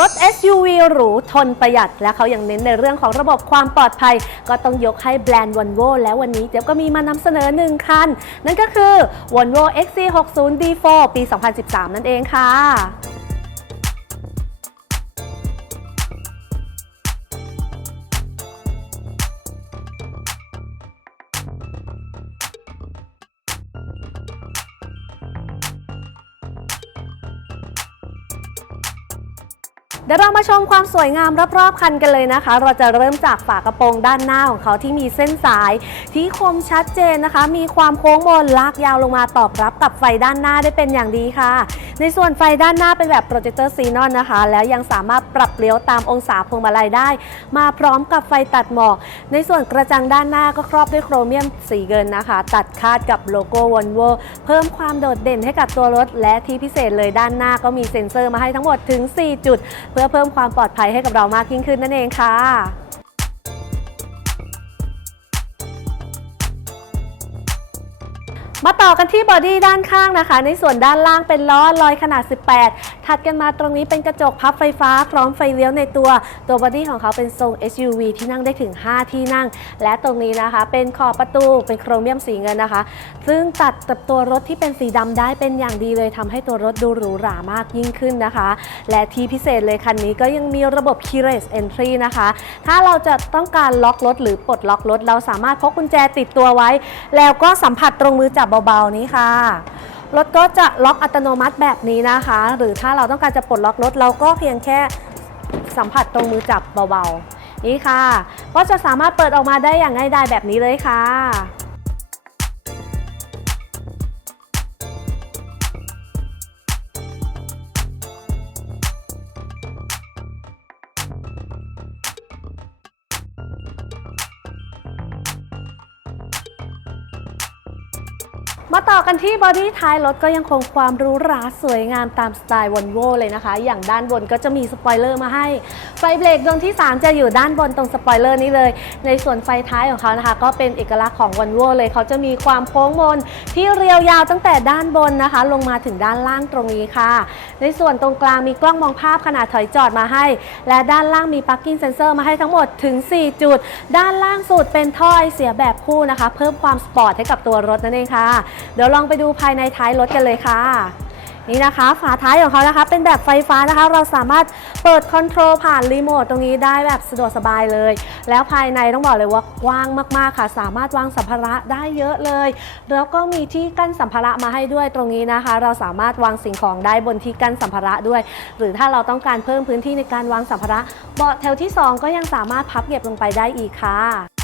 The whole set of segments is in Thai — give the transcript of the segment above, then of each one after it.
รถ SUV หรูทนประหยัด และเขายังเน้นในเรื่องของระบบความปลอดภัย ก็ต้องยกให้แบรนด์ Volvo แล้ววันนี้เจ๊ก็มีมานำเสนอหนึ่งคัน นั่นก็คือ Volvo XC60 D4 ปี 2013 นั่นเองค่ะ เดี๋ยวเรามาชมความสวยงามรอบๆคันกันเลยนะคะ เราจะเริ่มจากฝากระโปรงด้านหน้าของเขาที่มีเส้นสาย ที่คมชัดเจนนะคะ มีความโค้งมนลากยาวลงมาตอบรับกับไฟด้านหน้าได้เป็นอย่างดีค่ะ ในส่วนไฟด้านหน้าเป็นแบบโปรเจคเตอร์ซีนอนนะคะ แล้วยังสามารถปรับเลี้ยวตามองศาพวงมาลัยได้ มาพร้อมกับไฟตัดหมอก ในส่วนกระจังด้านหน้าก็ครอบด้วยโครเมียมสีเงินนะคะ ตัดคาดกับโลโก้ Volvo เพิ่มความโดดเด่นให้กับตัวรถ และที่พิเศษเลยด้านหน้าก็มีเซ็นเซอร์มาให้ทั้งหมดถึง 4 จุดพื่อเพิ่มความปลอดภัยให้กับเรามากยิ่งขึ้นนั่นเองค่ะมาต่อกันที่บอดี้ด้านข้างนะคะ ในส่วนด้านล่างเป็นล้อลอยขนาด 18 ถัดกันมาตรงนี้เป็นกระจกพับไฟฟ้าพร้อมไฟเลี้ยวในตัว ตัวบอดี้ของเขาเป็นทรง SUV ที่นั่งได้ถึง 5 ที่นั่ง และตรงนี้นะคะ เป็นขอบประตูเป็นโครเมียมสีเงินนะคะ ซึ่งตัดกับตัวรถที่เป็นสีดำได้เป็นอย่างดีเลยทำให้ตัวรถดูหรูหรามากยิ่งขึ้นนะคะ และที่พิเศษเลยคันนี้ก็ยังมีระบบ Keyless Entry นะคะ ถ้าเราจะต้องการล็อกรถหรือปลดล็อกรถ เราสามารถพกกุญแจติดตัวไว้ แล้วก็สัมผัสตรงมือจับเบาๆนี้ค่ะ รถก็จะล็อกอัตโนมัติแบบนี้นะคะ หรือถ้าเราต้องการจะปลดล็อกรถเราก็เพียงแค่สัมผัสตรงมือจับเบาๆ นี่ค่ะ ก็จะสามารถเปิดออกมาได้อย่างง่ายดายแบบนี้เลยค่ะ มาต่อกันที่บอดี้ท้ายรถก็ยังคงความหรูหราสวยงามตามสไตล์วอลโวเลยนะคะ อย่างด้านบนก็จะมีสปอยเลอร์มาให้ ไฟเบรกดวงที่ 3 จะอยู่ด้านบนตรงสปอยเลอร์นี้เลย ในส่วนไฟท้ายของเขานะคะ ก็เป็นเอกลักษณ์ของวอลโวเลยเขาจะมีความโค้งมนที่เรียวยาวตั้งแต่ด้านบนนะคะ ลงมาถึงด้านล่างตรงนี้ค่ะ ในส่วนตรงกลางมีกล้องมองภาพขนาดถอยจอดมาให้ และด้านล่างมี parking sensor มาให้ทั้งหมดถึง 4 จุด ด้านล่างสุดเป็นท่อไอเสียแบบคู่นะคะ เพิ่มความสปอร์ตให้กับตัวรถนั่นเองค่ะเดี๋ยวลองไปดูภายในท้ายรถกันเลยค่ะนี่นะคะฝาท้ายของเขานะคะ เป็นแบบไฟฟ้านะคะ เราสามารถเปิดคอนโทรลผ่านรีโมทตรงนี้ได้แบบสะดวกสบายเลย แล้วภายในต้องบอกเลยว่ากว้างมากๆค่ะ สามารถวางสัมภาระได้เยอะเลย แล้วก็มีที่กั้นสัมภาระมาให้ด้วยตรงนี้นะคะ เราสามารถวางสิ่งของได้บนที่กั้นสัมภาระด้วย หรือถ้าเราต้องการเพิ่มพื้นที่ในการวางสัมภาระเบาะแถวที่สองก็ยังสามารถพับเก็บลงไปได้อีกค่ะ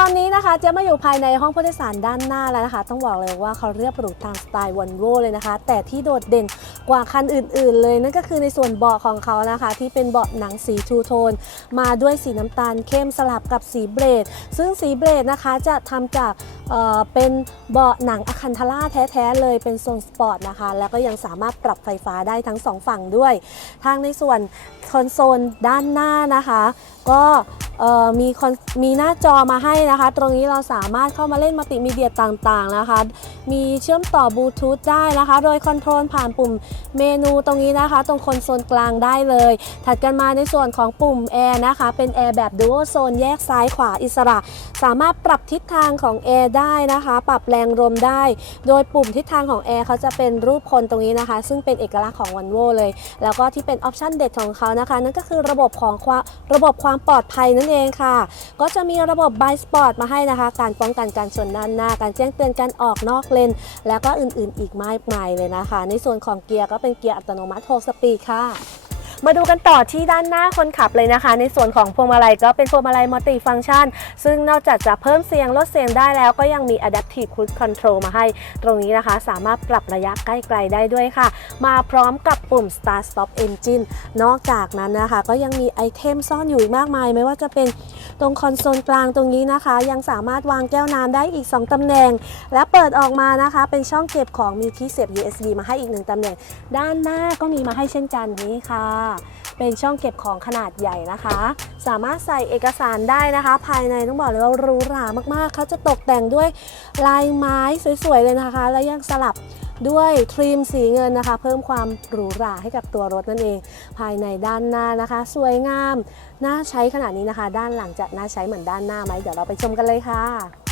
ตอนนี้นะคะเจะมาอยู่ภายในห้องผู้โดยสารด้านหน้าแล้วนะคะ ต้องบอกเลยว่าเขาเรียบหรูตามสไตล์วอนโวเลยนะคะ แต่ที่โดดเด่นกว่าคันอื่น ๆ เลยนั่นก็คือในส่วนเบาะของเขานะคะ ที่เป็นเบาะหนังสีทูโทน มาด้วยสีน้ำตาลเข้มสลับกับสีเบรด ซึ่งสีเบรดนะคะจะทำจาก เป็นเบาะหนังอะคันทาร่าแท้ๆเลยเป็นทรงสปอร์ตนะคะ แล้วก็ยังสามารถปรับไฟฟ้าได้ทั้งสองฝั่งด้วย ทางในส่วนคอนโซลด้านหน้านะคะ ก็มีมีหน้าจอมาให้นะคะ ตรงนี้เราสามารถเข้ามาเล่นมัลติมีเดียต่างๆนะคะ มีเชื่อมต่อบลูทูธได้นะคะ โดยคอนโทรลผ่านปุ่มเมนูตรงนี้นะคะ ตรงคอนโซลกลางได้เลย ถัดกันมาในส่วนของปุ่มแอร์นะคะ เป็นแอร์แบบดู a l โซนแยกซ้ายขวาอิสระ สามารถปรับทิศทางของแอร์ได้นะคะ ปรับแรงลมได้ โดยปุ่มทิศทางของแอร์เขาจะเป็นรูปคนตรงนี้นะคะ ซึ่งเป็นเอกลักษณ์ของวันโวเลย แล้วก็ที่เป็นออปชันเด็ดของเขานะคะ นั่นก็คือระบบของความระบบความปลอดภัยนั่นเองค่ะ ก็จะมีระบบ b y Sport มาให้นะคะ การป้องกันการชนด้านหน้า การแจ้งเตือนการออกนอกเลน แล้วก็อื่นๆ อีกมากมายเลยนะคะ ในส่วนของเกียร์ก็เป็นเกียร์อัตโนมัติ6สปีดค่ะ มาดูกันต่อที่ด้านหน้าคนขับเลยนะคะ ในส่วนของพวงมาลัยก็เป็นพวงมาลัยมัลติฟัง c t ชัน ซึ่งนอกจากจะเพิ่มเสียงลดเสียงได้แล้วก็ยังมี Adaptive Cruise Control มาให้ ตรงนี้นะคะสามารถปรับระยะใกล้ไกลได้ด้วยค่ะ มาพร้อมกับปุ่ม Start Stop Engine นอกจากนั้นนะคะก็ยังมีไอเทมซ่อนอยู่อีกมากมาย ไม่ว่าจะเป็นตรงคอนโซลกลางตรงนี้นะคะ ยังสามารถวางแก้วน้ำได้อีก 2ตำแหน่ง และเปิดออกมานะคะ เป็นช่องเก็บของมีที่เสียบ USB มาให้อีกหนึ่งตำแหน่ง ด้านหน้าก็มีมาให้เช่นกันนี้ค่ะเป็นช่องเก็บของขนาดใหญ่นะคะ สามารถใส่เอกสารได้นะคะ ภายในต้องบอกเลยว่าหรูหรามากๆ เขาจะตกแต่งด้วยลายไม้สวยๆเลยนะคะ และยังสลับด้วยทรีมสีเงินนะคะ เพิ่มความหรูหราให้กับตัวรถนั่นเอง ภายในด้านหน้านะคะ สวยงาม น่าใช้ขนาดนี้นะคะ ด้านหลังจะน่าใช้เหมือนด้านหน้าไหมเดี๋ยวเราไปชมกันเลยค่ะ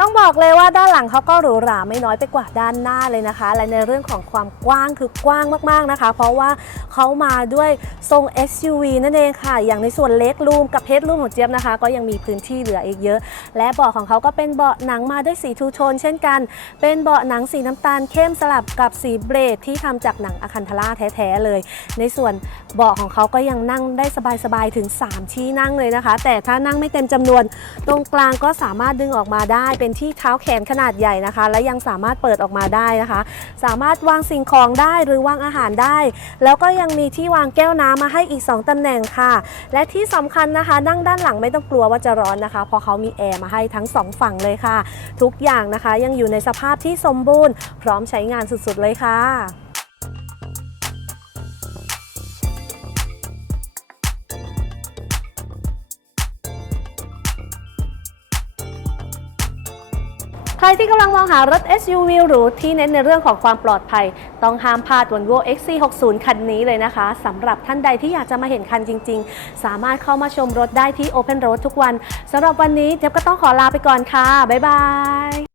ต้องบอกเลยว่าด้านหลังเขาก็หรูหราไม่น้อยไปกว่าด้านหน้าเลยนะคะ และในเรื่องของความกว้างคือกว้างมากๆนะคะ เพราะว่าเขามาด้วยทรง SUV นั่นเองค่ะ อย่างในส่วนเล็กรูมกับเพ d รูมของเจี๊ยบนะคะ ก็ยังมีพื้นที่เหลืออีกเยอะ และเบาะของเขาก็เป็นเบาะหนังมาด้วยสีทูโทนเช่นกัน เป็นเบาะหนังสีน้ำตาลเข้มสลับกับสีเบรดที่ทำจากหนังอะคันทาร่าแท้ๆเลย ในส่วนเบาะของเขาก็ยังนั่งได้สบายๆถึง 3 ที่นั่งเลยนะคะ แต่ถ้านั่งไม่เต็มจำนวน ตรงกลางก็สามารถดึงออกมาได้เป็นที่เท้าแขนขนาดใหญ่นะคะ และยังสามารถเปิดออกมาได้นะคะ สามารถวางสิ่งของได้หรือวางอาหารได้ แล้วก็ยังมีที่วางแก้วน้ำมาให้อีก 2ตำแหน่งค่ะ และที่สำคัญนะคะ นั่งด้านหลังไม่ต้องกลัวว่าจะร้อนนะคะเพราะเขามีแอร์มาให้ทั้ง 2 ฝั่งเลยค่ะ ทุกอย่างนะคะยังอยู่ในสภาพที่สมบูรณ์ พร้อมใช้งานสุดๆเลยค่ะ ใครที่กำลังมองหารถ SUV หรูที่เน้นในเรื่องของความปลอดภัย ต้องห้ามพลาด Volvo XC60 คันนี้เลยนะคะสำหรับท่านใดที่อยากจะมาเห็นคันจริง ๆ สามารถเข้ามาชมรถได้ที่ Open Road ทุกวันสำหรับวันนี้เจ๊ยบก็ต้องขอลาไปก่อนค่ะ บ๊ายบาย